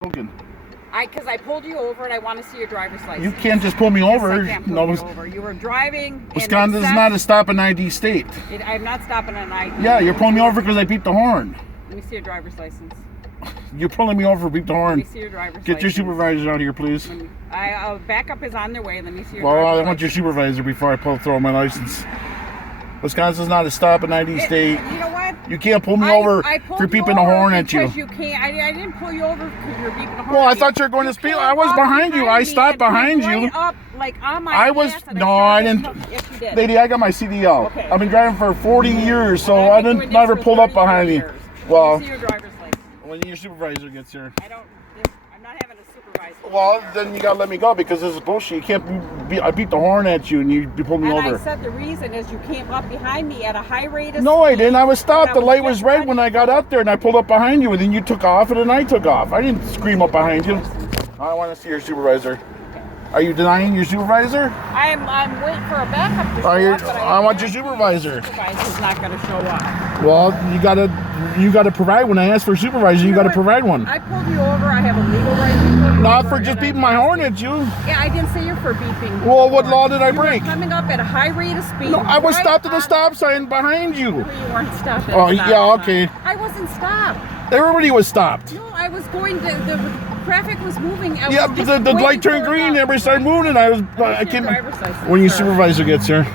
broken? Because I pulled you over and I want to see your driver's license. You can't just pull me over. Yes, I can't pull you over. You were driving. Wisconsin's not a stop and ID state. I'm not stopping an ID. Yeah, you're pulling me over because I beat the horn. Let me see your driver's license. You're pulling me over, beat the horn. Let me see your driver's license. Get your supervisor out here, please. Backup is on their way. Let me see your Well, driver's I want your supervisor before I throw my license. Wisconsin's not a stop and ID state. You know what? You can't pull me over for beeping a horn at you. Because you can't. I didn't pull you over because you were beeping a horn. Well, I thought you were going to speed. I was behind you. I stopped behind you. Right up, like on my I was I didn't. Yes, you did. Lady, I got my CDL. Okay. I've been driving for 40 years, so I didn't never pulled up behind you. Well, see your driver's license. When your supervisor gets here. I'm not having a supervisor. Well, then you gotta let me go because this is bullshit. You can't I beat the horn at you and you pulled me over. And I said the reason is you came up behind me at a high rate of No, speed. I didn't. I was stopped. The light was red running. when I got up there and I pulled up behind you and then you took off and then I took off. I didn't scream up behind you. I want to see your supervisor. Are you denying your supervisor? I'm waiting for a backup to show up, but I want your supervisor. Supervisor's not going to show up. Well, you gotta provide. When I ask for a supervisor, you gotta provide one. I pulled you over. I have a legal right to pull you Not over, for just beeping my horn at you. Yeah, I didn't say you're for beeping. Well, what law did I break? You were coming up at a high rate of speed. No, I was right stopped at the stop sign behind you. No, you weren't stopped at Oh, a stop yeah, sign. okay. I wasn't stopped. Everybody was stopped. No, I was going to. The traffic was moving. Yeah, but the light turned green. Everybody started moving. I came. When your supervisor gets here.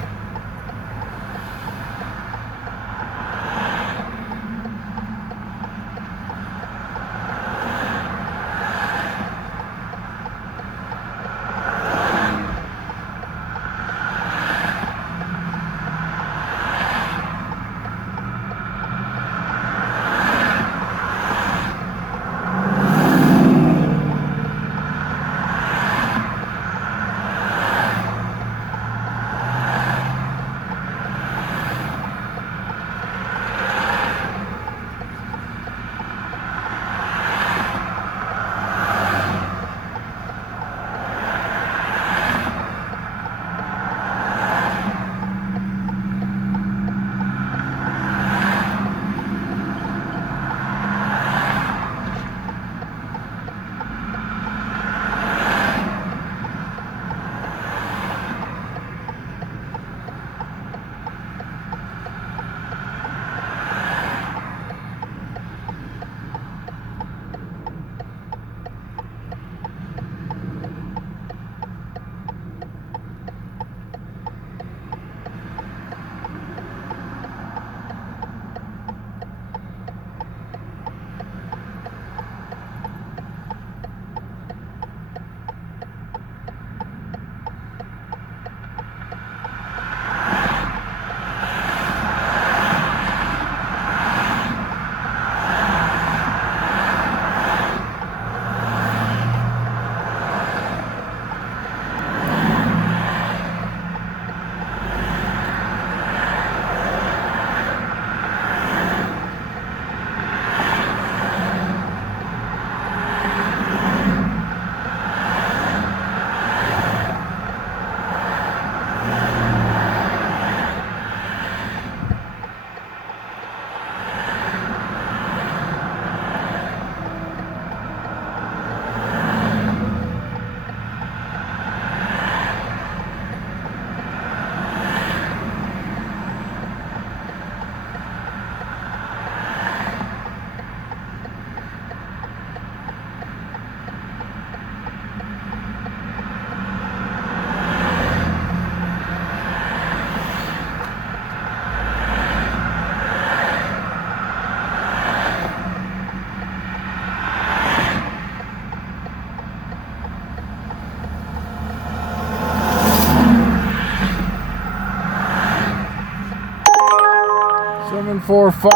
Seven, 4, 5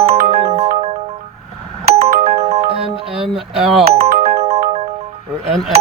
NNL or NNJ.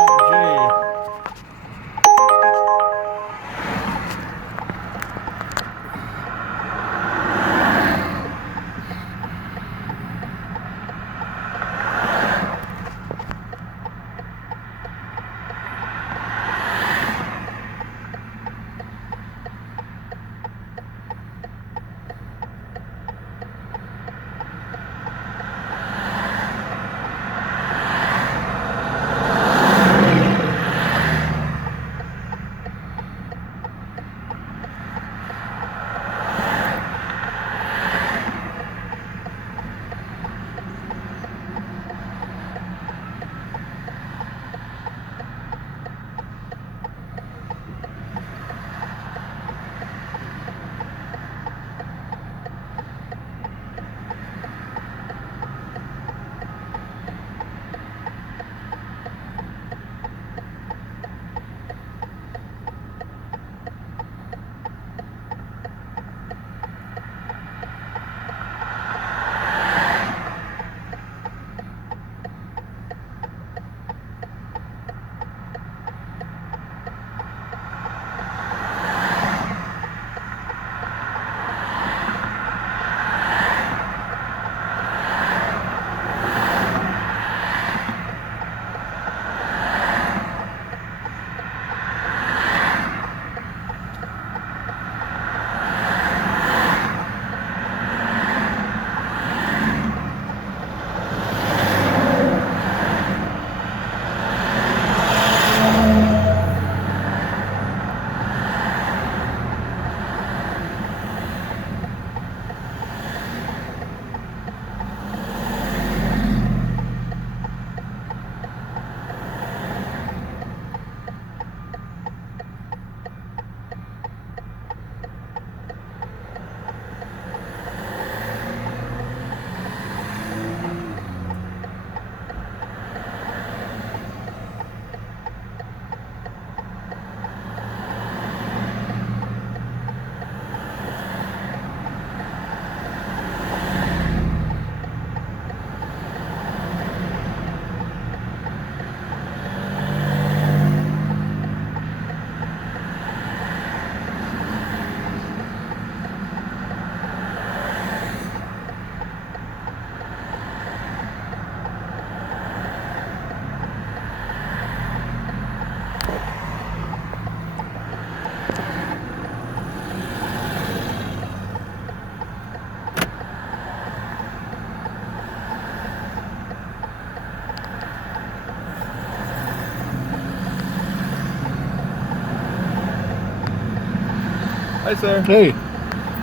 Hi, sir. Hey,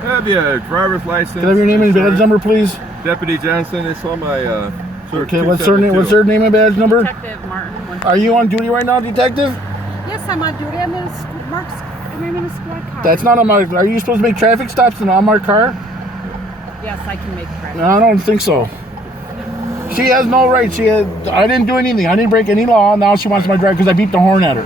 Have your driver's license. can I have your name and badge number, please? Deputy Johnson. It's on my. Okay, what's her name? What's her name and badge number? Detective Martin. Are you on duty right now, detective? Yes, I'm on duty. I'm in a squad car. That's not on my. Are you supposed to make traffic stops in an unmarked car? Yes, I can make traffic. No, I don't think so. She has no right. I didn't do anything. I didn't break any law. Now she wants my drive because I beat the horn at her.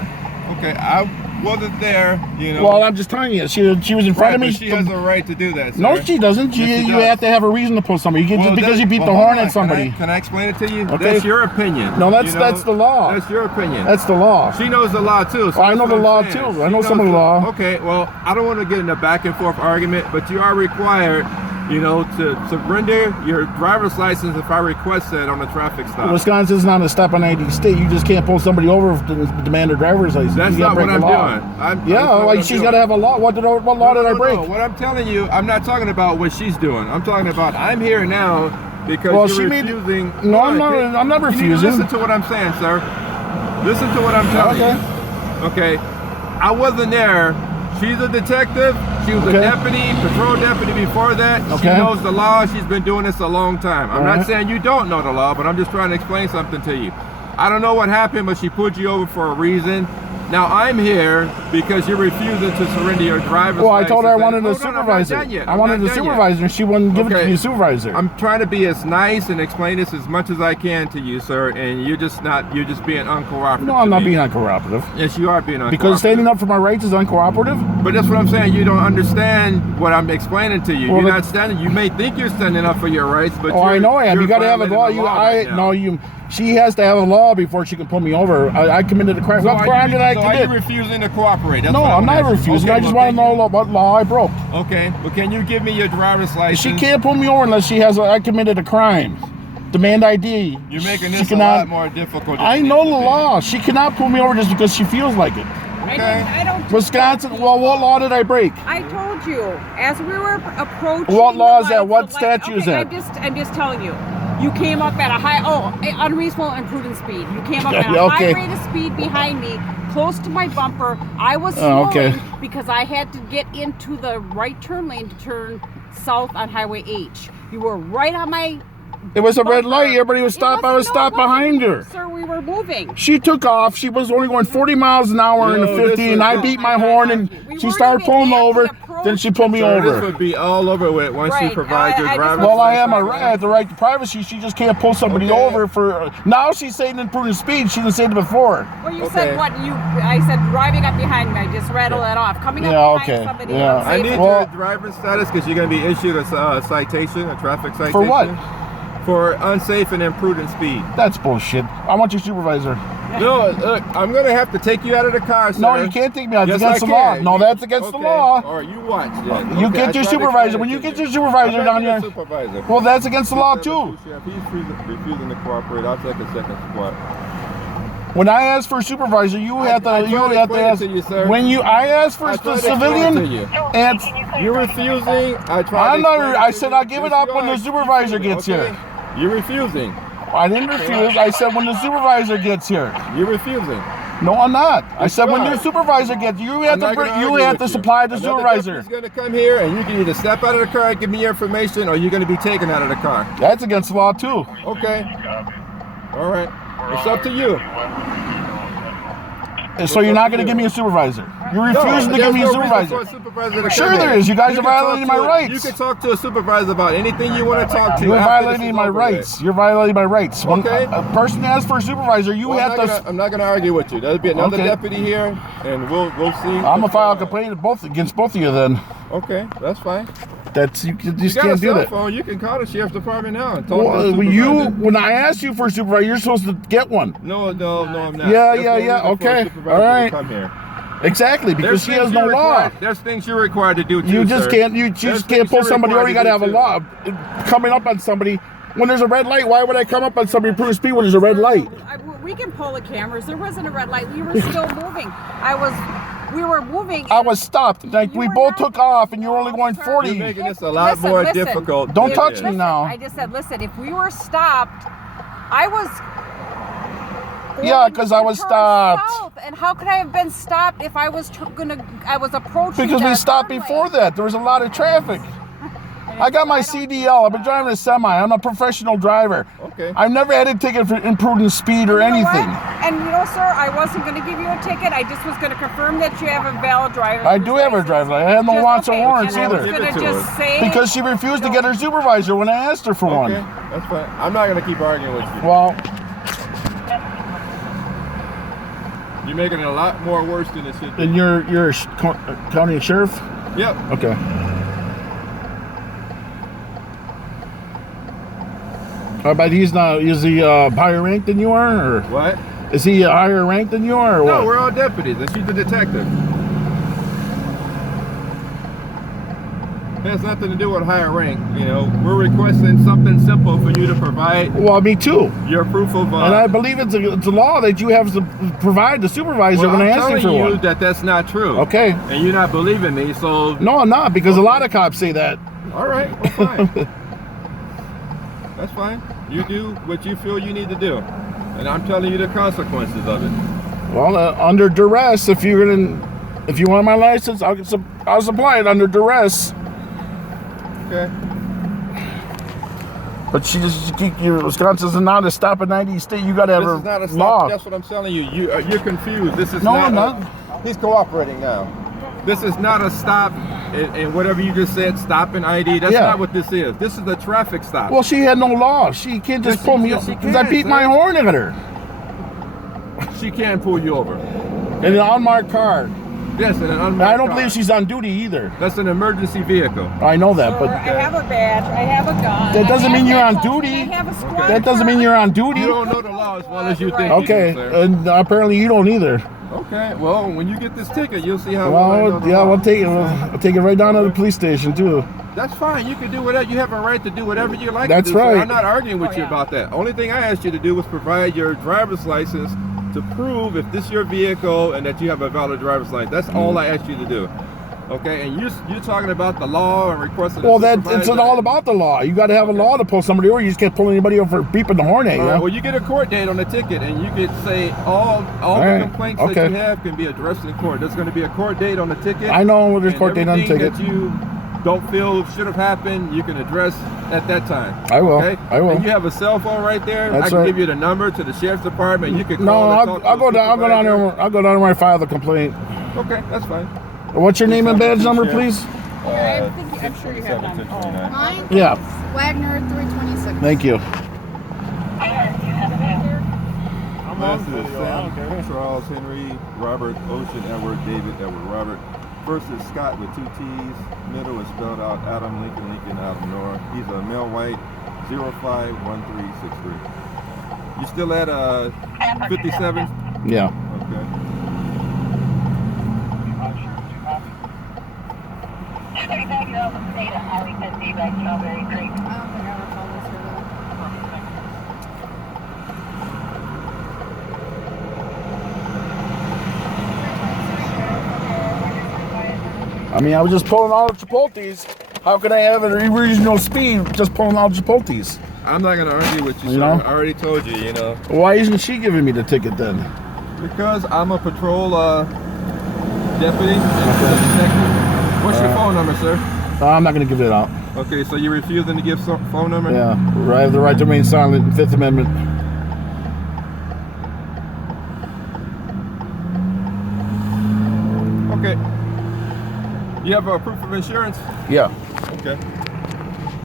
Okay, I wasn't there. You know. Well, I'm just telling you. She was in front of me. But she has a right to do that. Sir. No, she doesn't. Yes, she You does. have to have a reason to pull somebody. You just because you beat the hold horn on. at somebody. Can I explain it to you? Okay. That's your opinion. No, that's you know? the law. That's your opinion. That's the law. She knows the law too. So I know that's the what law I'm saying. too. I She know some knows of the law. Okay, well, I don't want to get in a back and forth argument, but you are required, you know, to surrender your driver's license if I request that on a traffic stop. Wisconsin's not a stop on ID state. You just can't pull somebody over to demand a driver's license. That's You gotta not break what I'm the law. doing. That's Yeah, not what like I'm she's doing. got to have a law. What law did I break? No, what I'm telling you, I'm not talking about what she's doing. I'm talking about I'm here now because Well, you're she made- refusing. No, Hold on, I'm not You need to refusing. listen to what I'm saying, sir. Listen to what I'm telling Okay. you. Okay. I wasn't there. She's a detective. She was Okay. a deputy, patrol deputy before that. She Okay. knows the law. She's been doing this a long time. I'm All not right. saying you don't know the law, but I'm just trying to explain something to you. I don't know what happened, but she pulled you over for a reason. Now I'm here because you're refusing to surrender your driver's Well, I license. told her I wanted a Hold on, I'm not supervisor. done yet. I I'm wanted not a done yet. supervisor, and she wouldn't give it to Okay. me, a supervisor. I'm trying to be as nice and explain this as much as I can to you, sir, and you're just being uncooperative. No, I'm to not me. being uncooperative. Yes, you are being uncooperative. Because standing up for my rights is uncooperative? But that's what I'm saying. You don't understand what I'm explaining to you. Well, You're but- not standing. You may think you're standing up for your rights, but Oh, I know I am. you're You got to have a violating law. the right now. She has to have a law before she can pull me over. I committed a crime. So What are crime you- did I so are you commit? refusing to cooperate? That's No, what I I'm wanna not ask you. refusing. Okay, I just well, want to know what law I broke. Okay, well, can you give me your driver's license? She can't pull me over unless I committed a crime. Demand ID. You're making She this a cannot- lot more difficult. than I it know needs the to be. law. She cannot pull me over just because she feels like it. Okay. I don't. Wisconsin. Well, what law did I break? I told you as we were approaching. What law the is that? lights, What the light- statute is okay, that? I'm just telling you. You came up at a unreasonable and prudent speed. You came up at Yeah, a okay. high rate of speed behind me, close to my bumper. I was Oh, slowing okay. because I had to get into the right turn lane to turn south on Highway H. You were right on my. It was a red bumper. light. Everybody was It stopped. I wasn't- was no, stopped it wasn't. behind her. Sir, we were moving. She took off. She was only going 40 miles an hour in the Yo, this 50, is- and I beat my horn, and We she weren't started even pulling at the over. approach. Then she pulled me So this over. would be all over with once you Right. provide your I just driver's Well, I license. have I have the right to privacy. She just can't pull somebody Okay. over for. Now she's saying imprudent speed. She didn't say it before. Well, you Okay. said what I said driving up behind me. I just rattled that off. Coming up Yeah, behind okay. somebody. Yeah. else. I need Well- your driver's status because you're going to be issued a citation, a traffic citation. For what? For unsafe and imprudent speed. That's bullshit. I want your supervisor. No, look, I'm going to have to take you out of the car, sir. No, you can't take me out. It's Yes, against I the law. can. No, that's against the Okay. law. All right, you watch. Then. You Okay, get I your tried to supervisor. explain When it you to get your supervisor I'm down not here. your supervisor. Well, that's against the law too. If he's refusing to cooperate, I'll take a second squat. When I ask for a supervisor, you have to. I You tried to have to explain it ask. to you, sir. When I ask for I a tried to explain it to civilian, you. and You're refusing. I tried. I'm to not. explain it I to said you. I'll give it Yes, up you when are. the supervisor Refusing, gets okay? here. You're refusing. I didn't refuse. I said when the supervisor gets here. You're refusing. No, I'm not. I Yes, said you when are. your supervisor gets, you have I'm to not bring, gonna you argue have with to you. supply the Another supervisor. deputy's going to come here, and you can either step out of the car and give me your information, or you're going to be taken out of the car. That's against the law too. Okay. All right. It's up to you. So you're not going to give me a supervisor. You're refusing to give me a supervisor. Sure there is. You guys are violating my rights. You can talk to a supervisor about anything you want to talk to. You're after this violating is my over rights. with. You're violating my rights. When Okay. a person asks for a supervisor, you Well, have to. I'm not gonna argue with you. There'll be another Okay. deputy here, and we'll see. I'm gonna file a complaint against both of you. Then Okay, that's fine. that's you You just got a can't do cell that. phone. You can call the sheriff's department now and talk Well, to the you supervisor. when I asked you for a supervisor, you're supposed to get one. No, I'm not. Yeah, There's yeah, no yeah, reason for a okay. supervisor All to right. Come here. Exactly, because she has no law. There's things you're required to do too, You just sir. can't. You There's just things can't pull you're somebody over. required You got to do have a too. law. Coming up on somebody when there's a red light. Why would I come up on somebody pretty speed when there's a red light? We can pull the cameras. There wasn't a red light. We were still moving. We were moving. I was stopped. Like You we were both not- took off, and you're only going Sir. 40. You're making this a lot more difficult. Don't than touch it me is. now. I just said, listen, if we were stopped, I was. Yeah, 'cause I was Turn stopped. south. And how could I have been stopped if I was I was approaching? Because we that stopped turn before lane? that. There was a lot of traffic. I got my CDL. I've been driving a semi. I'm a professional driver. Okay. I've never had a ticket for imprudent speed or You know what? anything. And sir, I wasn't going to give you a ticket. I just was going to confirm that you have a valid driver's I do have a driver's license. I have no Just- wants okay, or warrants and I was either. Give it gonna to just us. say Because she refused to get her supervisor when I asked her for Okay, one. that's fine. I'm not gonna keep arguing with you. Well, You're making it a lot more worse than it should be. and you're a county sheriff? Yep. Okay. But he's not. Is he higher ranked than you are, or What? is he higher ranked than you are, or No, what? we're all deputies, and she's a detective. It has nothing to do with higher rank. We're requesting something simple for you to provide Well, me too. your proof of. And I believe it's a law that you have to provide the supervisor well, when I I'm ask you telling for you one. that that's not true. Okay. And you're not believing me, so. No, I'm not, because a lot of cops say that. All right, well, fine. That's fine. You do what you feel you need to do, and I'm telling you the consequences of it. Well, under duress, if you want my license, I'll supply it under duress. Okay. But Wisconsin's not a stop at 90 state. You got to have This a is not a stop. law. That's what I'm telling you. You're confused. This is No, not. I'm not. He's cooperating now. This is not a stop, and whatever you just said, stop and ID. That's Yeah. not what this is. This is a traffic stop. Well, she had no law. She can't just Yes, pull she- me yes, over she because I can, beat my sir. horn at her She can pull you over. in an unmarked car. Yes, in an And unmarked I don't car. believe she's on duty either. That's an emergency vehicle. I know that, Sir, but I have a badge. I have a gun. That doesn't I have mean you're on headphones, duty. and I have a squad that doesn't mean car. you're on duty. You don't know the law as well as you think Okay, you do, sir. and apparently you don't either. Okay, well, when you get this ticket, you'll see how well I know Well, the yeah, law. we'll take it. I'll take it right down to the police station too. That's fine. You can do whatever. You have a right to do whatever you like That's to do. sir. right. I'm not arguing with Oh, you yeah. about that. Only thing I asked you to do was provide your driver's license to prove if this is your vehicle and that you have a valid driver's license. That's all I asked you to do. Okay, and you're talking about the law and requesting. Well, a it's supervisor. all about the law. You got to have a law to pull somebody over. You just can't pull anybody over for beeping the horn at you. All right, well, you get a court date on the ticket, and you could say all the right, complaints okay. that you have can be addressed in court. There's going to be a court date on the ticket. I know there's and court date on the everything ticket. that you don't feel should have happened, you can address at that time. I will. Okay? I will. And you have a cell phone right there. That's I can right. give you the number to the sheriff's department. You can call. No, and talk to I'll the go down. I'll go down supervisor. there. I'll go down there and file the complaint. Okay, that's fine. What's your name and badge number, please? I'm sure you have them. Oh. Mine? Yeah. Wagner 326. Thank you. I'm on video. Charles Henry, Robert, Ocean, Edward, David, Edward, Robert. First is Scott with 2 T's. Middle is spelled out Adam, Lincoln, Lincoln, Adam, Nora. He's a male white, 051363. You still at 57? Yeah. Okay. I don't think I ever called this here I mean, I was just pulling all the Chipotles. How can I have a regional speed just pulling all the Chipotles? I'm not going to argue with you, You sir. know? I already told you, you know. Why isn't she giving me the ticket then? Because I'm a patrol deputy and detective. What's your phone number, sir? I'm not going to give it out. Okay, so you're refusing to give phone number? Yeah, I have the right to remain silent. Fifth Amendment. Okay. You have a proof of insurance? Yeah. Okay.